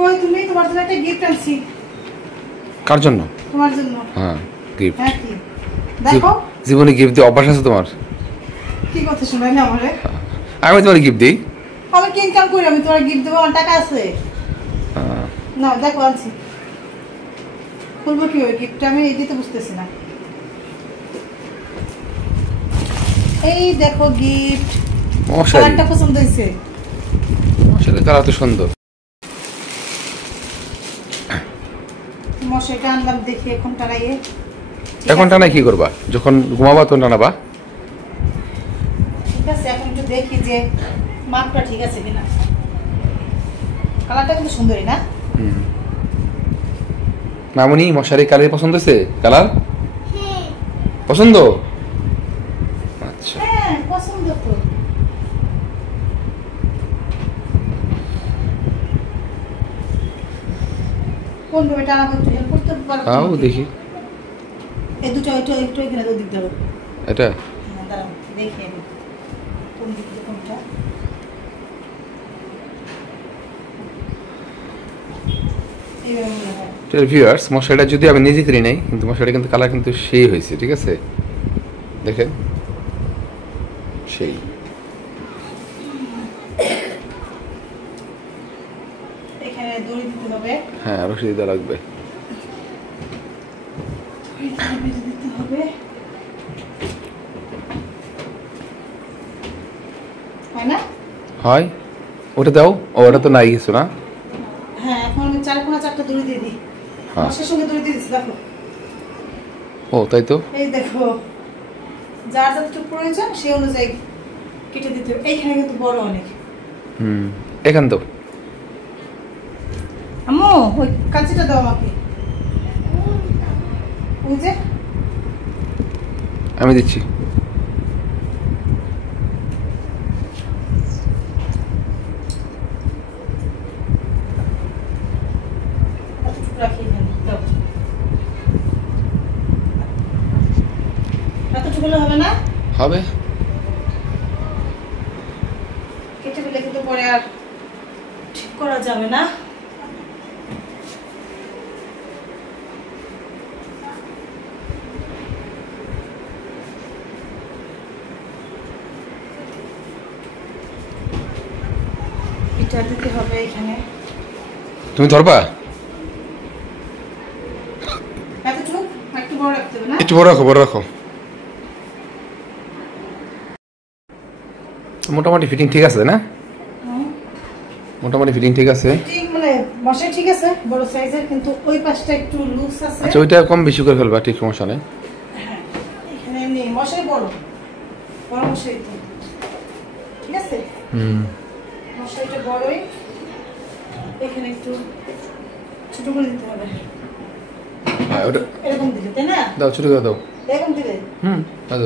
কই তুমি তোমার জন্য একটা গিফট আনছি। কার জন্য? তোমার জন্য। হ্যাঁ গিফট। হ্যাঁ কি দেখো জীবনে গিফট দিয়ে অভ্যাস আছে তোমার? কি কথা শোনাই না আমারে? আমি তোমার গিফট দিই। আমি কি ইনকাম করি আমি তোমার গিফট দেবো? আমার টাকা আছে। না দেখো আনছি। খুলবো কি ওই গিফটটা আমি এই তো বুঝতেছি না। এই দেখো গিফট। কালারটা পছন্দ হয়েছে? মশারি কালার তো সুন্দর। মশারিটা আনলাম দেখি এখন টানাইয়ে। এখন টানাই কি করবা? যখন ঘুমাবা তখন টানাবা? ঠিক আছে এখন একটু দেখি যে মাপটা ঠিক আছে কিনা। কালারটা কিন্তু সুন্দরই না? মামুনি মশারি কালার পছন্দ হয়েছে? কালার পছন্দ? আচ্ছা হ্যাঁ পছন্দ তো। কোন ভাবে টানা করতে হেল্প করতে পারো? আও দেখি এই দুটো একটু এখানে দিক দাও। এটা হ্যাঁ দাঁড়াও দেখি আমি কোন দিক থেকে কোনটা। এইভাবে মনে হয়। ভিউয়ার্স মশারিটা যদি আমি নিজে কিনে নেই কিন্তু মশারিটা কিন্তু কালার কিন্তু সেই হয়েছে, ঠিক আছে দেখেন সেই। এখানে দড়ি দিতে হবে। হ্যাঁ রশি দিতে লাগবে। দিতে হবে হয় না? হয় ওটা দাও। ওটা তো নাই কিছু না। হ্যাঁ এখন আমি 4 দড়ি দিয়ে দিই। মশার সঙ্গে দড়ি দিয়ে দিচ্ছি দেখো। ও তাই তো। এই দেখো যার যতটুকু প্রয়োজন সেই অনুযায়ী কেটে দিতে হবে। এইখানে কিন্তু বড় অনেক। এখান তো আম্মু ওই কাঁচিটা দাও আমাকে। ওই যে আমি দিচ্ছি। এতটুকু রাখি এখানে দাও। এতটুকু হলে হবে না? হবে। কেটে ফেলে কিন্তু পরে আর ঠিক করা যাবে না। এটা দিতে হবে এখানে। তুমি ধরবা? এতটুকু একটু বড় রাখতে হবে না? একটু বড় রাখো, বড় রাখো। মোটামুটি ফিটিং ঠিক আছে না? মোটামুটি ফিটিং ঠিক আছে। ঠিক মানে মশাই ঠিক আছে বড় সাইজের, কিন্তু ওই পাশটা একটু লুজ আছে। আচ্ছা ওইটা কম বেশি করে ফেলবা, ঠিক সমস্যা নেই। হ্যাঁ এখানে এমনি মশাই বড় বড় মশাই তো ঠিক আছে। মশাইটা বড়ই, এখানে একটু ছোট করে দিতে হবে। হ্যাঁ ওটা এরকম দিলে তাই না? দাও, ছোট করে দাও। এরকম দিলে দাও।